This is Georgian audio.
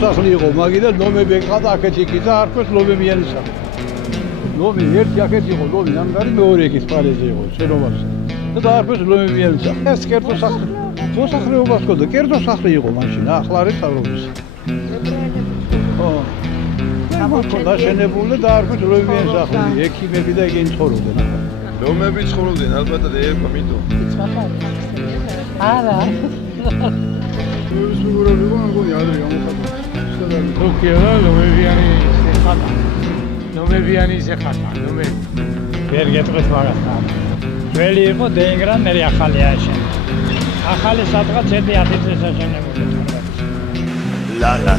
სახლი იყო, მაგიდან ლომები ეკყადა აქეთ იქით და არქვეს ლომებიანი სახლი. ლომი ერთი აქეთ იყო, ლომი ნამგარი მეორე იქით პალეზე იყო, შენობაში. და დაარქვეს ლომებიანი სახლი. ეს კერძო სახლი. მოსახლეობას ყოლდა, კერძო სახლი იყო მაშინ, ახლა არის თავრობის. ხო. და შენებული და დაარქვეს ლომებიანი სახლი, ექიმები და ეგენი ცხოვრობდნენ ახლა. ლომები ცხოვრობდნენ, ალბათ ექვა მითო. არა. სიგურები მგონი არის გამოხატული. თუკიო ლომებიანი შეხატა. ლომებიანი შეხატა, ლომები. ვერ გეტყვით მაგასთან. ძველი იყო დეინგრან მერე ახალი აშენე. ახალი სადღაც 1-10 წელს აშენებული. ლალა